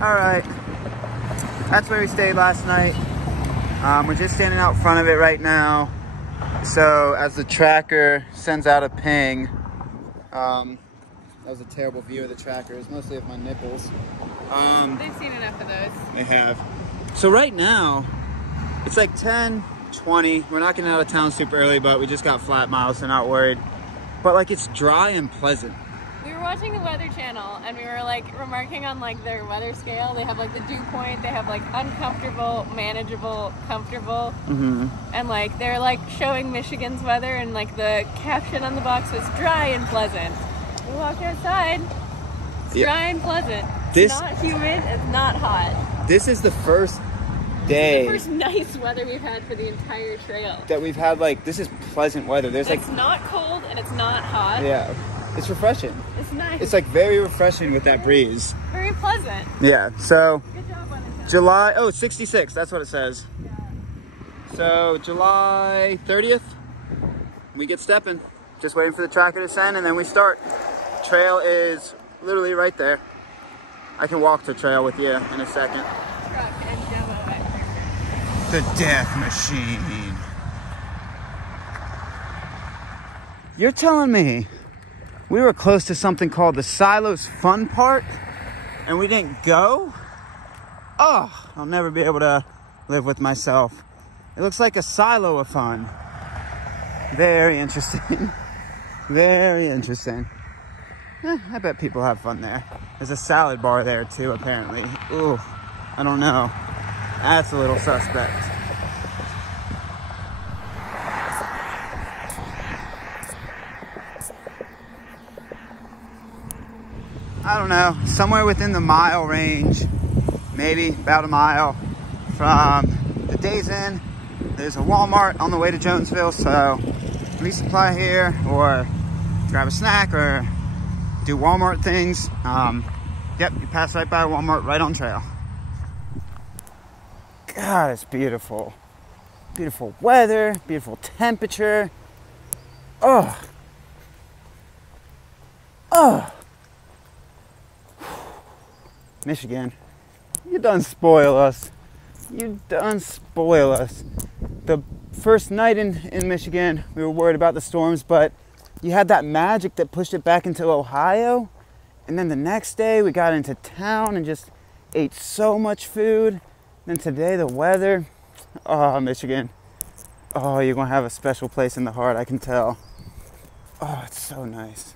All right, that's where we stayed last night. We're just standing out front of it right now. So as the tracker sends out a ping, that was a terrible view of the tracker. It's mostly of my nipples. They've seen enough of those. They have. So right now, it's like 10:20. We're not getting out of town super early, but we just got flat miles, so not worried. But like, it's dry and pleasant. We were watching the Weather Channel and we were like remarking on like their weather scale. They have like the dew point, they have like uncomfortable, manageable, comfortable. And like they're like showing Michigan's weather, and like the caption on the box was dry and pleasant. We walked outside, it's dry and pleasant. It's not humid, it's not hot. This is the first day. This is the first nice weather we've had for the entire trail. That we've had, like, this is pleasant weather. There's like, it's not cold and it's not hot. Yeah, it's refreshing. It's nice. It's like very refreshing with that breeze. Very pleasant. Yeah, so Good job on it. July, oh, 66, that's what it says. Yeah. So July 30th, we get stepping. Just waiting for the tracker to send and then we start. Trail is literally right there. I can walk the trail with you in a second. Truck and demo at The death machine. You're telling me we were close to something called the Silos Fun Park and we didn't go? Oh, I'll never be able to live with myself. It looks like a silo of fun. Very interesting. Very interesting. I bet people have fun there. There's a salad bar there too, apparently. Ooh, I don't know. That's a little suspect. I don't know, somewhere within the mile range, maybe about a mile from the Days Inn. There's a Walmart on the way to Jonesville, so resupply here or grab a snack or do Walmart things. Yep, you pass right by a Walmart right on trail. God, it's beautiful. Beautiful weather, beautiful temperature. Oh. Oh. Michigan, you done spoil us. You done spoil us. The first night in Michigan, we were worried about the storms, but you had that magic that pushed it back into Ohio. And then the next day we got into town and just ate so much food. Then today the weather, oh, Michigan. Oh, you're gonna have a special place in the heart, I can tell. Oh, it's so nice.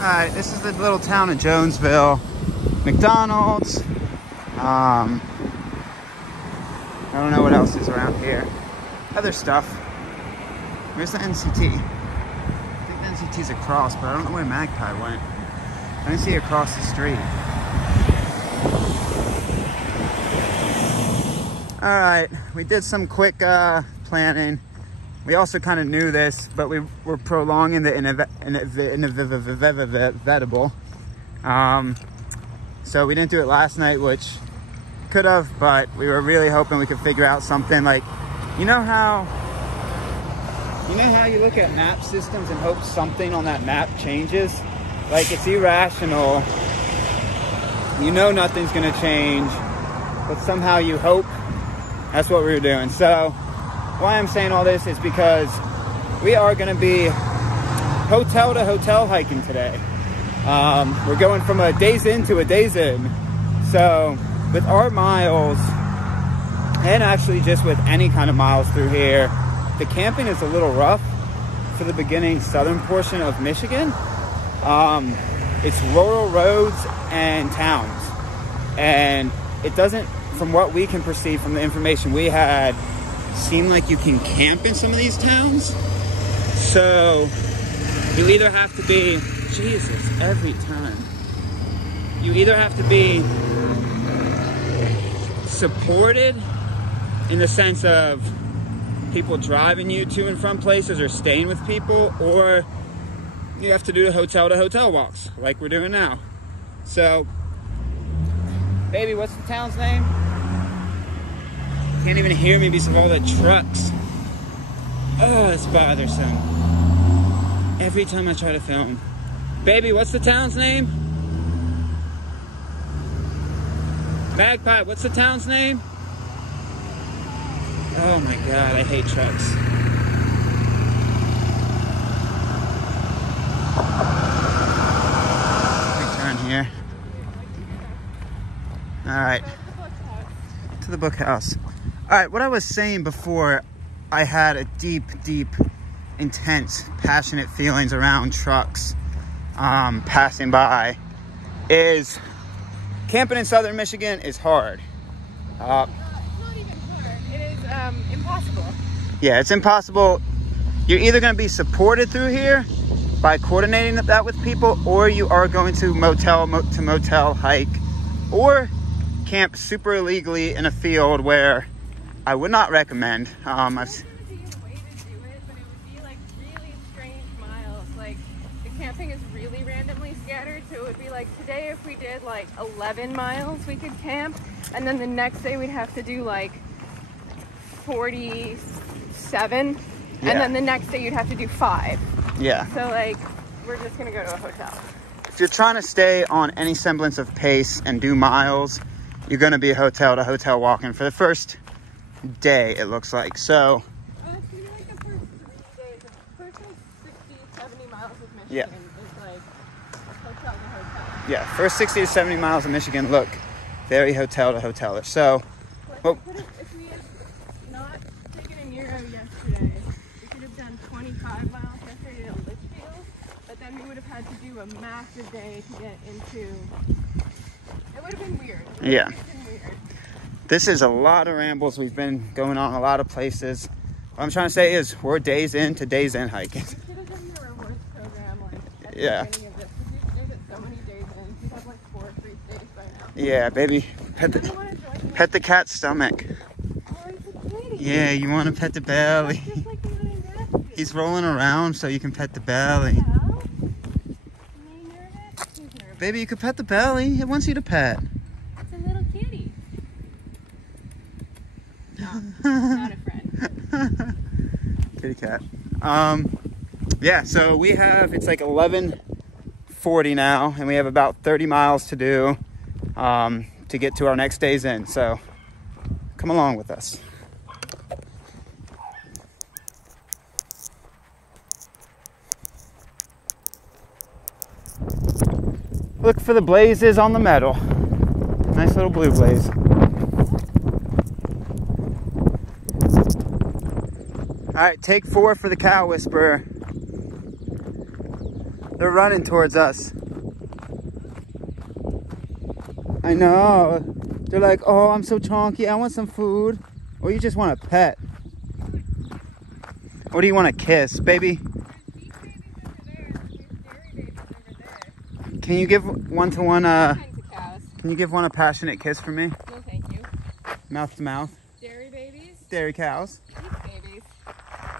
Alright, this is the little town of Jonesville. McDonald's. I don't know what else is around here. Other stuff. Where's the NCT? I think the NCT's across, but I don't know where Magpie went. I didn't see it across the street. Alright, we did some quick planning. We also kind of knew this, but we were prolonging the inevitable. So we didn't do it last night, which could have, but we were really hoping we could figure out something like, you know how you look at map systems and hope something on that map changes? Like, it's irrational. You know nothing's gonna change, but somehow you hope. That's what we were doing. So why I'm saying all this is because we are going to be hotel to hotel hiking today. We're going from a Days Inn to a Days Inn. So with our miles, and actually just with any kind of miles through here, the camping is a little rough for the beginning southern portion of Michigan. It's rural roads and towns. And it doesn't, from what we can perceive from the information we had, seem like you can camp in some of these towns. So you either have to be, Jesus, every time. You either have to be supported in the sense of people driving you to and from places or staying with people, or you have to do the hotel to hotel walks like we're doing now. So, baby, what's the town's name? Can't even hear me because of all the trucks. Oh, it's bothersome. Every time I try to film. Baby, what's the town's name? Magpie, what's the town's name? Oh my God, I hate trucks. Big turn here. All right, to the book house. All right, what I was saying before, I had a deep, intense, passionate feelings around trucks passing by, is camping in southern Michigan is hard. It's not even hard. It is impossible. Yeah, it's impossible. You're either going to be supported through here by coordinating that with people, or you are going to motel to motel hike, or camp super illegally in a field where I would not recommend. There would be a way to do it, but it would be like really strange miles. Like the camping is really randomly scattered, so it would be like today if we did like 11 miles we could camp, and then the next day we'd have to do like 47, yeah. And then the next day you'd have to do 5. Yeah. So like we're just gonna go to a hotel. If you're trying to stay on any semblance of pace and do miles, you're going to be hotel to hotel walking for the first day, it looks like. So It's gonna be like the first 3 days. The first like 60, 70 miles of Michigan yeah. is like hotel to hotel. Yeah, first 60 to 70 miles of Michigan look very hotel to hotel. So, well, if we had not taken a Euro yesterday, we could have done 25 miles yesterday to Litchfield, but then we would have had to do a massive day to get into. It would have been weird. Yeah. This is a lot of rambles. We've been going on a lot of places. What I'm trying to say is we're days in to days in hiking. We should have done the rewards program like at the yeah. beginning of this. Because we've did it so many days in. We have like 4 free days by now. Yeah, baby. Pet the cat's stomach. Oh, he's a kitty. Yeah, you want to pet the belly. Just like the little rescue. He's rolling around so you can pet the belly. Yeah. Are you nervous? He's nervous. Baby, you could pet the belly. It wants you to pet. It's a little kitty. No, not a friend. Kitty cat. Yeah, so we have, it's like 11:40 now, and we have about 30 miles to do to get to our next day's in. So come along with us. Look for the blazes on the metal. Nice little blue blaze. All right, take 4 for the cow whisperer. They're running towards us. I know. They're like, oh, I'm so chonky. I want some food. Or you just want a pet. What do you want to kiss, baby? Can you give one to one, can you give one a passionate kiss for me? No, thank you. Mouth to mouth. Dairy babies? Dairy cows. Beef babies.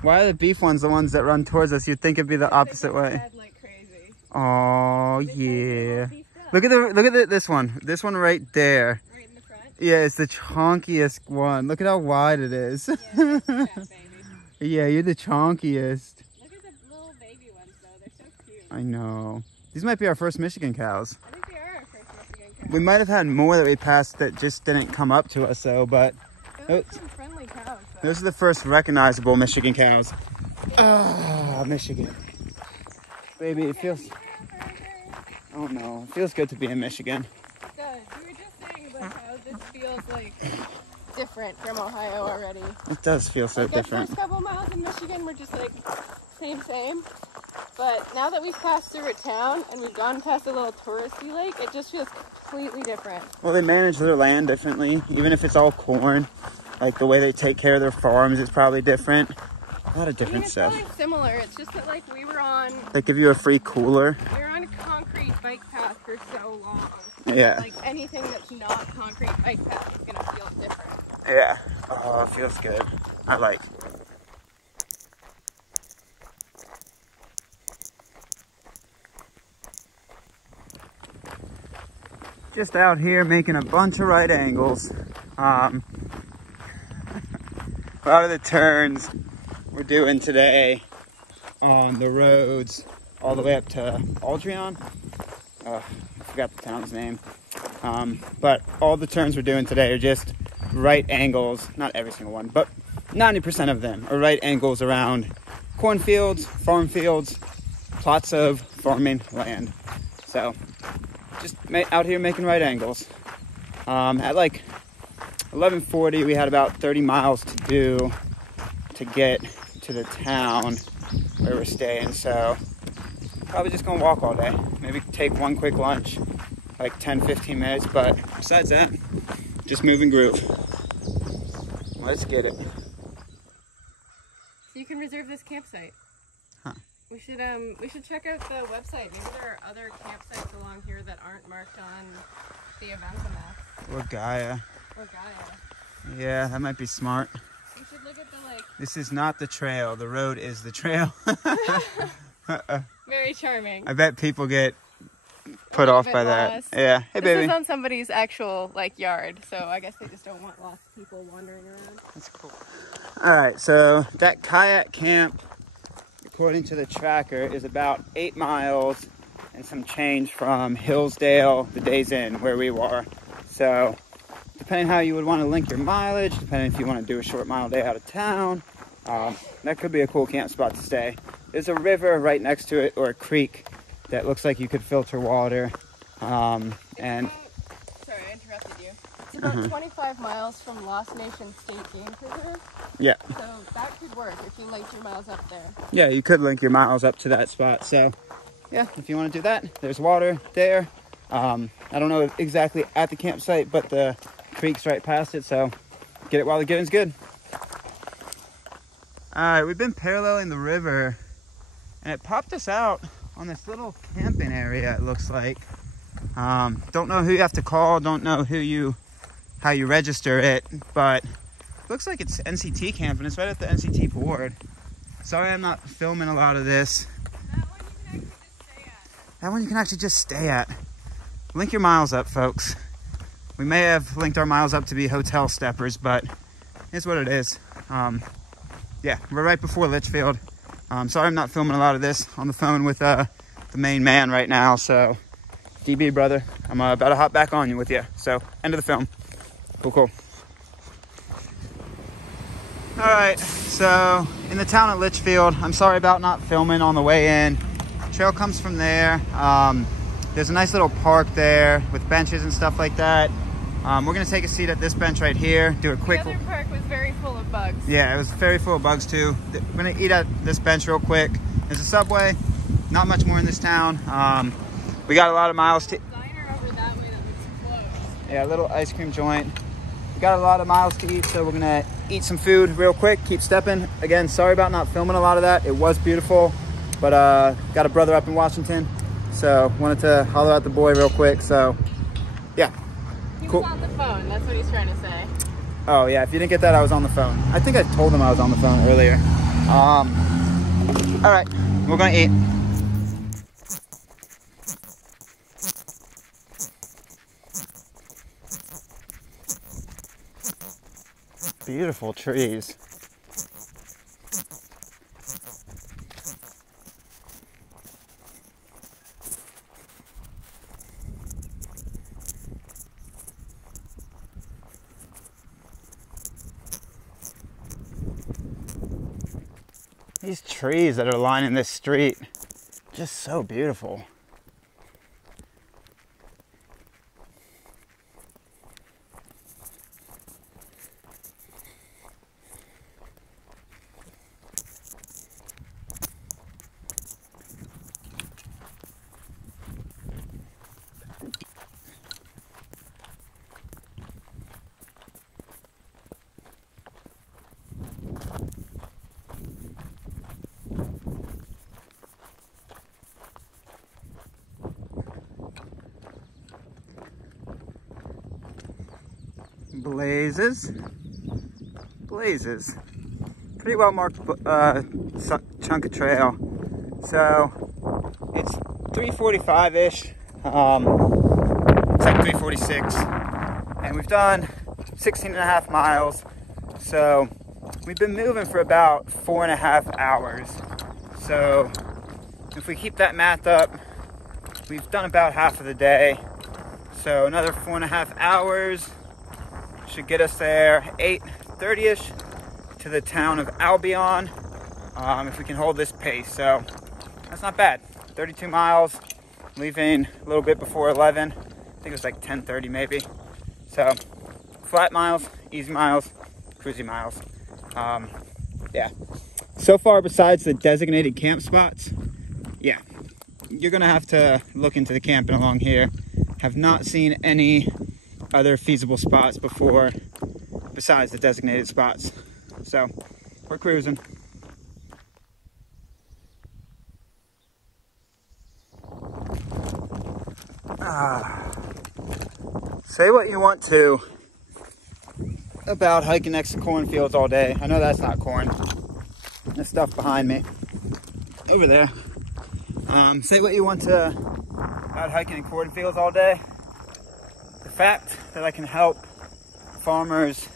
Why are the beef ones the ones that run towards us? You'd think it'd be the opposite way. Fed like crazy. Oh yeah. Look at this one. This one right there. Right in the front? Yeah, it's the chonkiest one. Look at how wide it is. Yeah, that's fat, baby. Yeah, you're the chonkiest. Look at the little baby ones though. They're so cute. I know. These might be our first Michigan cows. I think they are our first Michigan cows. We might have had more that we passed that just didn't come up to us though, but Those are some friendly cows though. those are the first recognizable Michigan cows. Ah, Michigan. Baby, it feels... Oh no, it feels good to be in Michigan. It does. We were just saying about how this feels like different from Ohio already. It does feel so Like different. the first couple miles in Michigan were just like same. But now that we've passed through a town and we've gone past a little touristy lake, it just feels completely different. Well, they manage their land differently, even if it's all corn. Like the way they take care of their farms is probably different. A lot of different it's stuff. probably similar. It's just that like we were on They give you a free cooler. a concrete bike path for so long. Yeah. Like anything that's not concrete bike path is gonna feel different. Yeah. Oh, it feels good. I like. Just out here making a bunch of right angles. A lot of the turns we're doing today on the roads all the way up to Albion. I forgot the town's name. But all the turns we're doing today are just right angles. Not every single one, but 90% of them are right angles around cornfields, farm fields, plots of farming land. So just out here making right angles. At like 11:40, we had about 30 miles to do to get to the town where we're staying. So probably just gonna walk all day. Maybe take one quick lunch, like 10-15 minutes. But besides that, just move and groove. Let's get it. So you can reserve this campsite. Huh. We should check out the website. Maybe there are other campsites along here that aren't marked on the events map. Or Gaia. Or Gaia. Yeah, that might be smart. We should look at the like. This is not the trail. The road is the trail. Very charming. I bet people get put off by that. Lost. Yeah. Hey, baby. This is on somebody's actual like yard, so I guess they just don't want lost people wandering around. That's cool. All right, so that kayak camp, according to the tracker, is about 8 miles and some change from Hillsdale, the Days Inn, where we were. So depending how you would want to link your mileage, depending if you want to do a short mile day out of town, that could be a cool camp spot to stay. There's a river right next to it, or a creek, that looks like you could filter water. Sorry, I interrupted you. It's about 25 miles from Lost Nation State Game Preserve. Yeah. So that could work if you linked your miles up there. Yeah, you could link your miles up to that spot. So yeah, if you want to do that, there's water there. I don't know exactly at the campsite, but the creek's right past it, so get it while the getting's good. All right, we've been paralleling the river, and it popped us out on this little camping area, it looks like. Don't know who you have to call, don't know how you register it, but looks like it's NCT camp, and it's right at the NCT board. Sorry I'm not filming a lot of this. That one you can actually just stay at. Link your miles up, folks. We may have linked our miles up to be hotel steppers, but it's what it is. Yeah, we're right before Litchfield. Sorry I'm not filming a lot of this on the phone with the main man right now. So, DB, brother, I'm about to hop back on you with you. So, end of the film. Cool. All right, so in the town of Litchfield, I'm sorry about not filming on the way in. Trail comes from there. There's a nice little park there with benches and stuff like that. We're gonna take a seat at this bench right here, do a quick... The other park was very full of bugs. Yeah, it was very full of bugs too. We're gonna eat at this bench real quick. There's a Subway, not much more in this town. We got a lot of miles to... Diner over that way that looks closed. Yeah, a little ice cream joint. We got a lot of miles to eat, so we're gonna eat some food real quick, keep stepping. Again, sorry about not filming a lot of that. It was beautiful, but got a brother up in Washington, so wanted to holler at the boy real quick, so yeah. Cool. He was on the phone, that's what he's trying to say. Oh yeah, if you didn't get that, I was on the phone. I think I told him I was on the phone earlier. All right, we're gonna eat. Beautiful trees. These trees that are lining this street, just so beautiful. Blazes. Pretty well marked chunk of trail. So it's 3:45-ish. It's like 3:46, and we've done 16.5 miles. So we've been moving for about 4.5 hours. So if we keep that math up, we've done about half of the day. So another 4.5 hours should get us there 8:30ish to the town of Albion, if we can hold this pace. So that's not bad. 32 miles, leaving a little bit before 11. I think it was like 10:30 maybe. So flat miles, easy miles, cruisy miles. Yeah. So far, besides the designated camp spots, yeah, you're gonna have to look into the camping along here. Have not seen any other feasible spots before besides the designated spots. So we're cruising. Say what you want to about hiking next to cornfields all day. I know that's not corn. There's stuff behind me over there. Say what you want to about hiking in cornfields all day. The fact that I can help farmers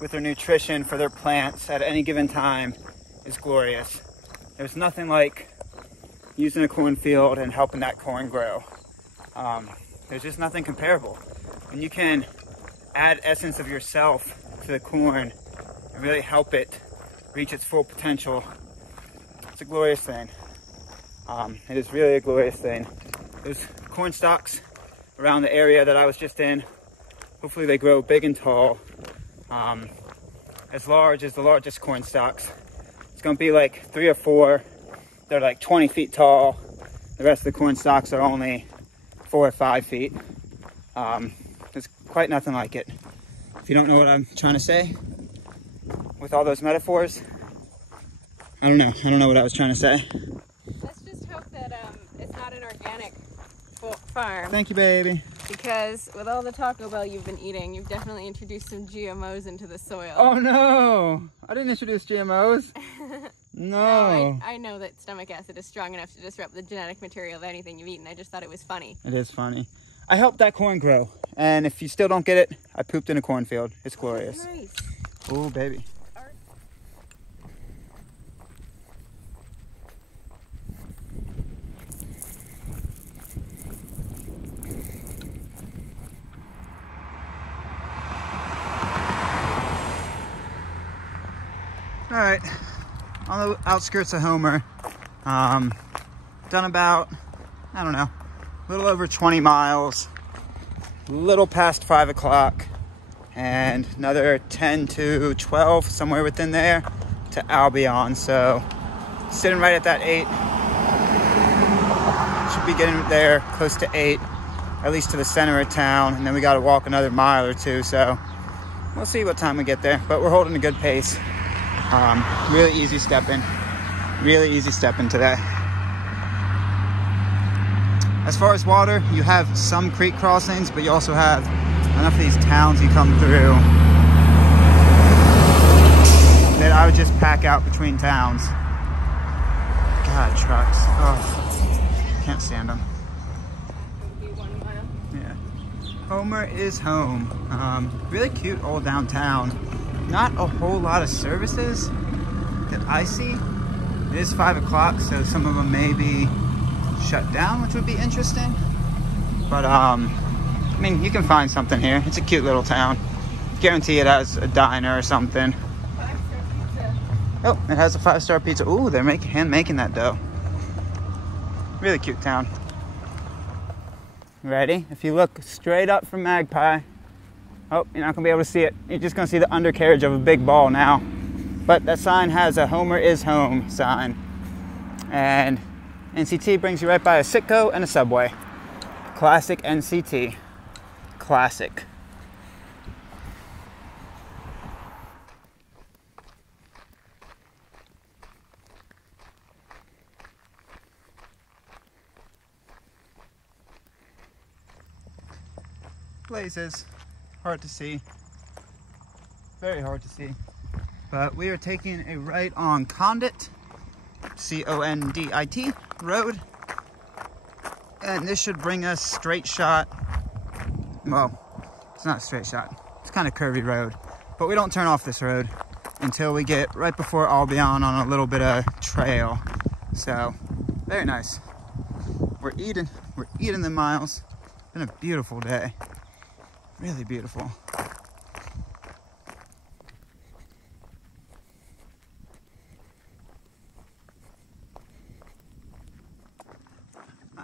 with their nutrition for their plants at any given time is glorious. There's nothing like using a cornfield and helping that corn grow. There's just nothing comparable. When you can add essence of yourself to the corn and really help it reach its full potential, it's a glorious thing. It is really a glorious thing. There's corn stalks around the area that I was just in. Hopefully they grow big and tall, as large as the largest corn stalks. It's gonna be like 3 or 4. They're like 20 feet tall. The rest of the corn stalks are only 4 or 5 feet. There's quite nothing like it. If you don't know what I'm trying to say with all those metaphors, I don't know what I was trying to say. Let's just hope that it's not an organic farm. Thank you, baby. Because with all the Taco Bell you've been eating, you've definitely introduced some GMOs into the soil. Oh no! I didn't introduce GMOs. No. I know that stomach acid is strong enough to disrupt the genetic material of anything you've eaten. I just thought it was funny. It is funny. I helped that corn grow. And if you still don't get it, I pooped in a cornfield. It's glorious. Nice. Oh, baby. All right, on the outskirts of Homer, done about, I don't know, a little over 20 miles, a little past 5 o'clock, and another 10 to 12, somewhere within there, to Albion. So sitting right at that 8, should be getting there close to 8, at least to the center of town, and then we got to walk another mile or 2, so we'll see what time we get there, but we're holding a good pace. Really easy stepping today. As far as water, you have some creek crossings, but you also have enough of these towns you come through that I would just pack out between towns. God, trucks. Oh, can't stand them. Yeah. Homer is home. Really cute old downtown. Not a whole lot of services that I see. It is 5 o'clock, so some of them may be shut down, which would be interesting. But, I mean, you can find something here. It's a cute little town. Guarantee it has a diner or something. 5-star pizza. Oh, it has a 5-star pizza. Ooh, they're hand making that dough. Really cute town. Ready? If you look straight up from Magpie, oh, you're not going to be able to see it. You're just going to see the undercarriage of a big ball now. But that sign has a Homer is home sign. And NCT brings you right by a Citgo and a Subway. Classic NCT. Classic. Blazes. Hard to see. Very hard to see. But we are taking a right on Condit, C-O-N-D-I-T road. And this should bring us straight shot. Well, it's not a straight shot. It's kind of curvy road. But we don't turn off this road. until we get right before Albion on a little bit of trail. So, very nice. We're eating the miles. It's been a beautiful day. Really beautiful.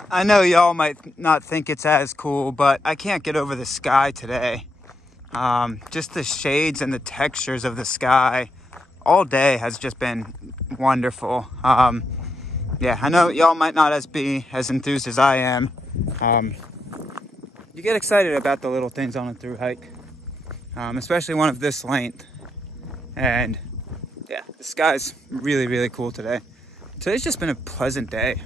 I know y'all might not think it's as cool, but I can't get over the sky today. Just the shades and the textures of the sky all day has just been wonderful. Yeah, I know y'all might not be as enthused as I am. You get excited about the little things on a through hike, especially one of this length. And yeah, the sky's really, really cool today. Today's just been a pleasant day.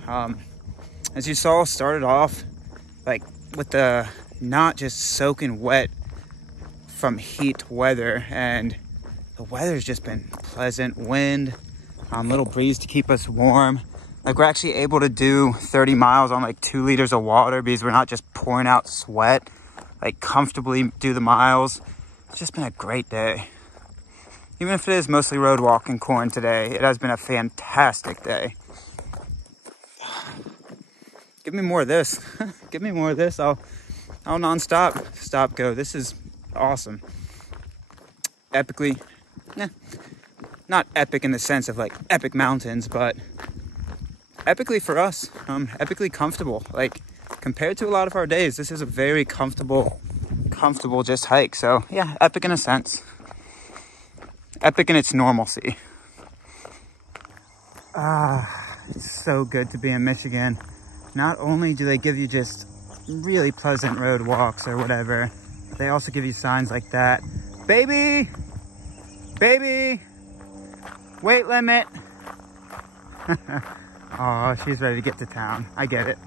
As you saw, started off like with the not just soaking wet from heat weather, and the weather's just been pleasant. Wind, little breeze to keep us warm. Like, we're actually able to do 30 miles on like 2 liters of water because we're not just pouring out sweat. Like, comfortably do the miles. It's just been a great day. Even if it is mostly road walk and corn today, it has been a fantastic day. Give me more of this. Give me more of this. I'll non-stop, stop, go. This is awesome. Epically, not epic in the sense of like epic mountains, but epically for us, epically comfortable. Like, compared to a lot of our days, this is a very comfortable just hike. So yeah, epic in a sense. Epic in its normalcy. It's so good to be in Michigan. Not only do they give you just really pleasant road walks or whatever, they also give you signs like that. Baby! Baby! Weight limit! Oh, she's ready to get to town. I get it.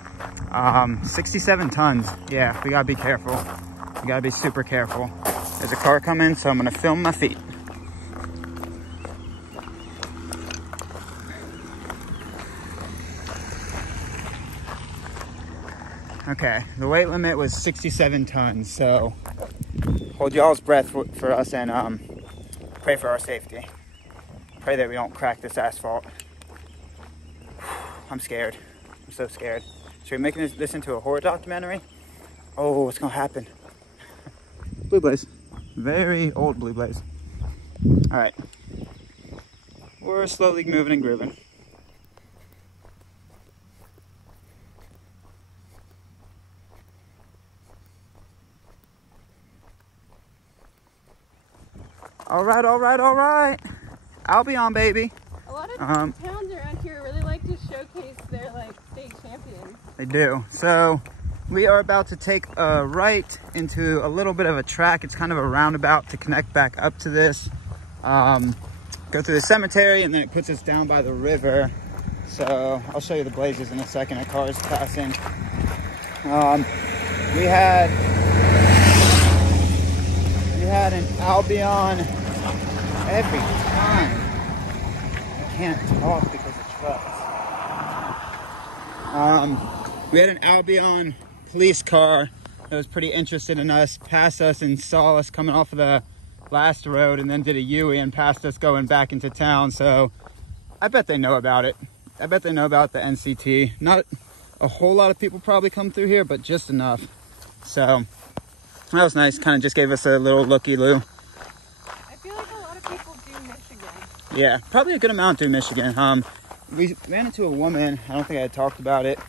67 tons. Yeah, we gotta be careful. We gotta be super careful. There's a car coming, so I'm gonna film my feet. Okay, the weight limit was 67 tons, so hold y'all's breath for us and pray for our safety. Pray that we don't crack this asphalt. I'm scared. I'm so scared. Should we make this into a horror documentary? Oh, what's gonna happen? Blue blaze. Very old blue blaze. All right. We're slowly moving and grooving. All right, all right, all right. Albion, baby. A lot of towns around here really like to showcase their like state champions. They do. So we are about to take a right into a little bit of a track. It's kind of a roundabout to connect back up to this. Go through the cemetery, and then it puts us down by the river. So I'll show you the blazes in a second. A car is passing. We had an Albion every time. I can't talk because of trucks. We had an Albion police car that was pretty interested in us, passed us and saw us coming off of the last road, and then did a U-turn and passed us going back into town. So I bet they know about it. I bet they know about the NCT. Not a whole lot of people probably come through here, but just enough. So that was nice. Kind of just gave us a little looky-loo. I feel like a lot of people do Michigan. Yeah, probably a good amount do Michigan. We ran into a woman, I don't think I had talked about it,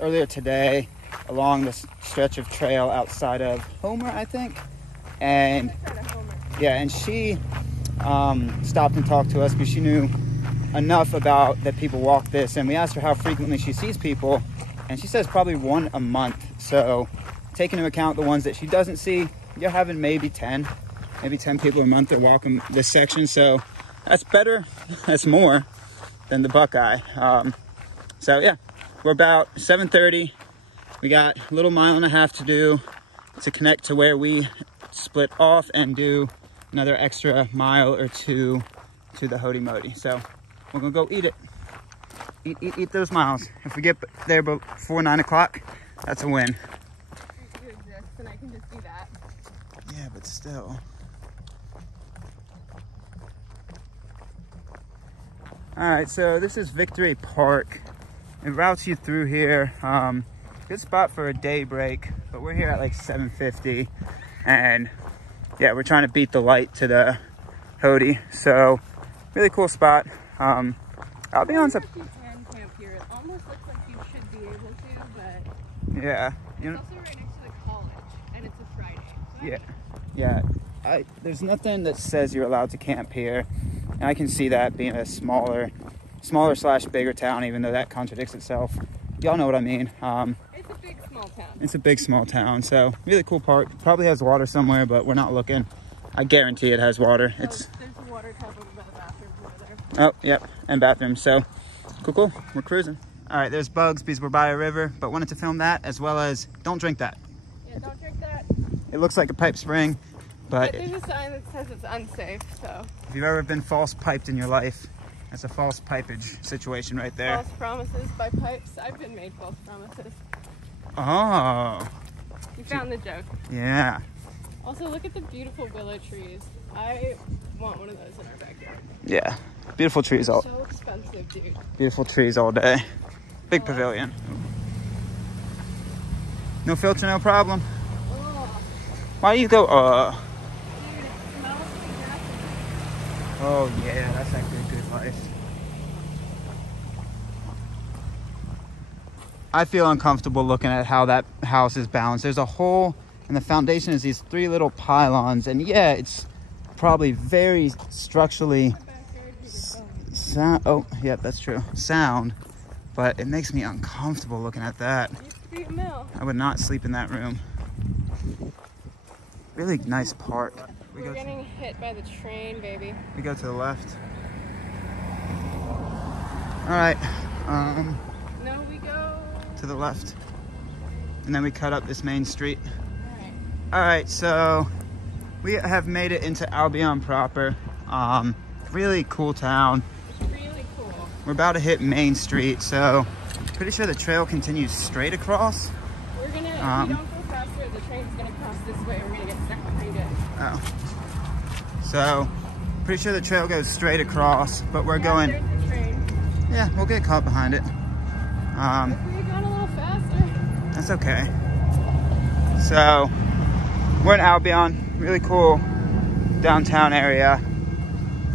earlier today along this stretch of trail outside of Homer, I think. And yeah, and she stopped and talked to us because she knew enough about that people walk this, and we asked her how frequently she sees people, and she says probably 1 a month. So taking into account the ones that she doesn't see, you're having maybe 10 people a month that walk this section. So that's better, that's more than the Buckeye. So yeah, we're about 7:30. We got a little 1.5 miles to do to connect to where we split off and do another extra mile or 2 to the Hody Modi. So we're gonna go eat it. Eat those miles. If we get there before 9 o'clock, that's a win. You exist, and I can just do that. Yeah, but still. All right, so this is Victory Park. It routes you through here. Good spot for a day break, but we're here at like 7:50, and yeah, we're trying to beat the light to the Hody. So really cool spot. Albion's a... You can camp here. It almost looks like you should be able to, but Yeah. it's also right next to the college, and it's a Friday. So Yeah. There's nothing that says you're allowed to camp here. And I can see that being a smaller / bigger town, even though that contradicts itself. Y'all know what I mean. It's a big, small town. It's a big, small town. So really cool park. Probably has water somewhere, but we're not looking. I guarantee it has water. There's a water tub over by the bathroom over there. Oh, yep. And bathrooms. So cool. We're cruising. All right, there's bugs because we're by a river, but wanted to film that as well as don't drink that. Yeah, don't drink that. It looks like a pipe spring, but there's a sign that says it's unsafe, so. if you've ever been false piped in your life, that's a false pipage situation right there. False promises by pipes. I've been made false promises. Oh. You found the joke. Yeah. Also, look at the beautiful willow trees. I want one of those in our backyard. Yeah. Beautiful trees all. So expensive, dude. Beautiful trees all day. Big pavilion. No filter, no problem. Oh, Why do you go? dude, it smells like Oh yeah, that's that good life. I feel uncomfortable looking at how that house is balanced. There's a hole, and the foundation is these 3 little pylons, and yeah, it's probably very structurally sound. Oh, yeah, that's true. Sound, but it makes me uncomfortable looking at that. It used to be a mill. I would not sleep in that room. Really nice park. We're getting hit by the train, baby. We go to the left. All right. No, we go To the left. And then we cut up this main street. All right. All right, so we have made it into Albion proper. Really cool town. It's really cool. We're about to hit Main Street, so pretty sure the trail continues straight across. We're gonna, if we don't go faster, the train's gonna cross this way. We're gonna get stuck behind it. Oh. So, pretty sure the trail goes straight across, but we're going... There's the train. Yeah, we'll get caught behind it. If we had gone a little faster. That's okay. So, we're in Albion, really cool downtown area.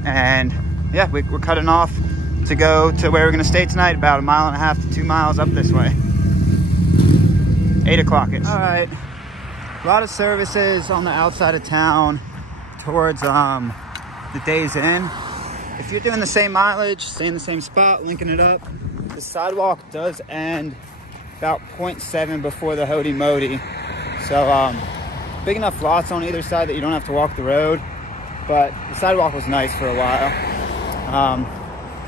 And yeah, we're cutting off to go to where we're gonna stay tonight, about 1.5 to 2 miles up this way. 8 o'clock-ish. All right, a lot of services on the outside of town towards the Days Inn. If you're doing the same mileage, stay in the same spot, linking it up, the sidewalk does end about 0.7 before the Hody Modi. So big enough lots on either side that you don't have to walk the road, but the sidewalk was nice for a while.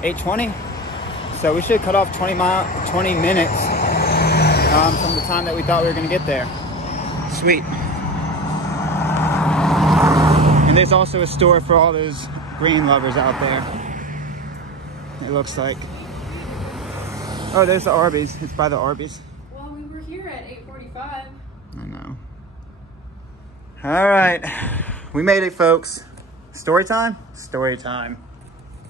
8:20, so we should cut off 20 minutes from the time that we thought we were gonna get there. Sweet. And there's also a store for all those green lovers out there, it looks like. Oh, there's the Arby's. It's by the Arby's. Well, we were here at 8:45. I know. All right, we made it, folks. Story time? Story time.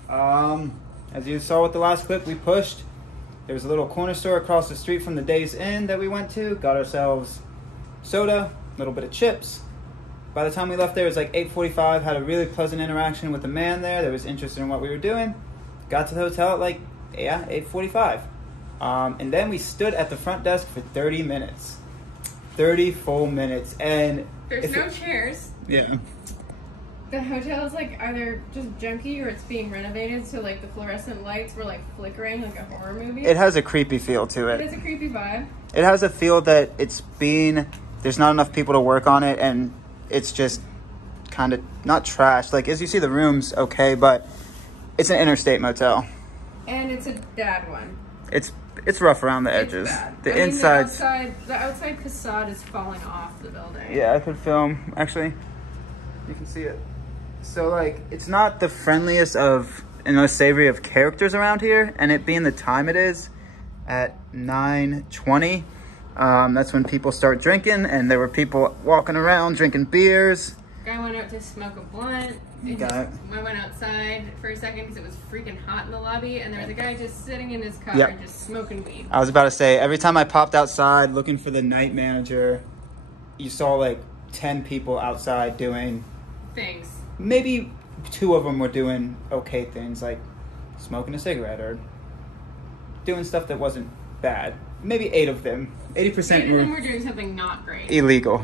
As you saw with the last clip, we pushed. There was a little corner store across the street from the Days Inn that we went to. Got ourselves soda, a little bit of chips. By the time we left there, it was like 8:45. Had a really pleasant interaction with the man there that was interested in what we were doing. Got to the hotel at like, 8:45. And then we stood at the front desk for 30 minutes. 30 full minutes. And There's no chairs. yeah. The hotel is like either just junky or it's being renovated, so like the fluorescent lights were like flickering like a horror movie. It has a creepy feel to it. It is a creepy vibe. It has a feel that there's not enough people to work on it, and it's just kind of not trash. Like, as you see, the room's okay, but it's an interstate motel. And it's a dad one. It's rough around the edges. Bad. The I mean, inside's... the outside facade is falling off the building. Yeah, I could film. Actually, you can see it. So, like, it's not the friendliest of and most savory of characters around here, and it being the time it is at 9:20, that's when people start drinking, and there were people walking around drinking beers. Guy went out to smoke a blunt. I went outside for a second because it was freaking hot in the lobby, and there was a guy just sitting in his car, just smoking weed. I was about to say, every time I popped outside looking for the night manager, you saw like 10 people outside doing things. Maybe 2 of them were doing okay things, like smoking a cigarette or doing stuff that wasn't bad. Maybe 8 of them. 80% were doing something not great. Illegal.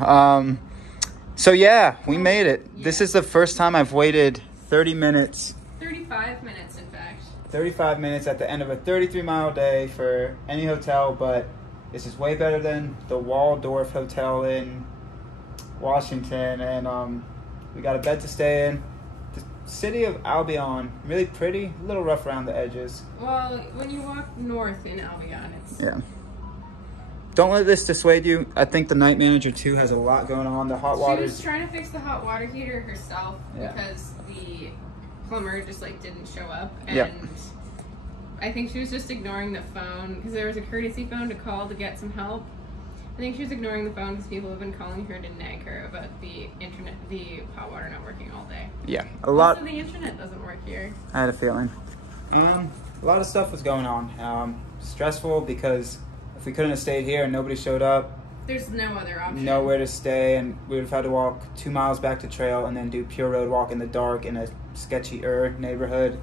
So yeah, we made it. Yeah. This is the first time I've waited 30 minutes. 35 minutes, in fact. 35 minutes at the end of a 33-mile day for any hotel, but this is way better than the Waldorf Hotel in Washington, and we got a bed to stay in. The city of Albion, really pretty, a little rough around the edges. Well, when you walk north in Albion, it's... Yeah. Don't let this dissuade you. I think the night manager, too, has a lot going on. The hot water... She was trying to fix the hot water heater herself because the plumber just, like, didn't show up. And I think she was just ignoring the phone because there was a courtesy phone to call to get some help. I think she was ignoring the phone because people have been calling her to nag her about the internet, the hot water not working all day. Yeah, a lot. Also, the internet doesn't work here. I had a feeling. A lot of stuff was going on. Stressful because if we couldn't have stayed here and nobody showed up, there's no other option. Nowhere to stay, and we would have had to walk 2 miles back to trail and then do pure road walk in the dark in a sketchy neighborhood.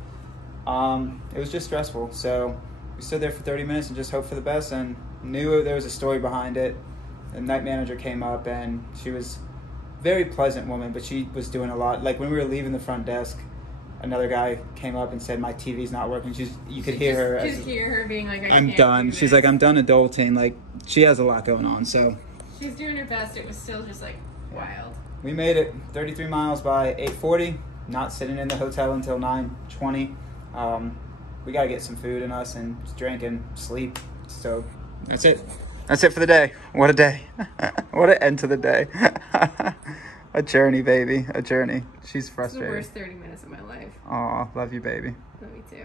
It was just stressful. So we stood there for 30 minutes and just hoped for the best, and knew there was a story behind it. The night manager came up, and she was a very pleasant woman, but she was doing a lot. Like when we were leaving the front desk, another guy came up and said, "My TV's not working." You could hear her. Just hear her being like, "I'm done." She's like, "I'm done adulting." Like she has a lot going on. So she's doing her best. It was still just like wild. We made it 33 miles by 8:40. Not sitting in the hotel until 9:20. We got to get some food in us and drink and sleep. So that's it. That's it for the day. What a day. What an end to the day. A journey, baby. A journey. She's frustrated. It's the worst 30 minutes of my life. Aw, love you, baby. Love you too.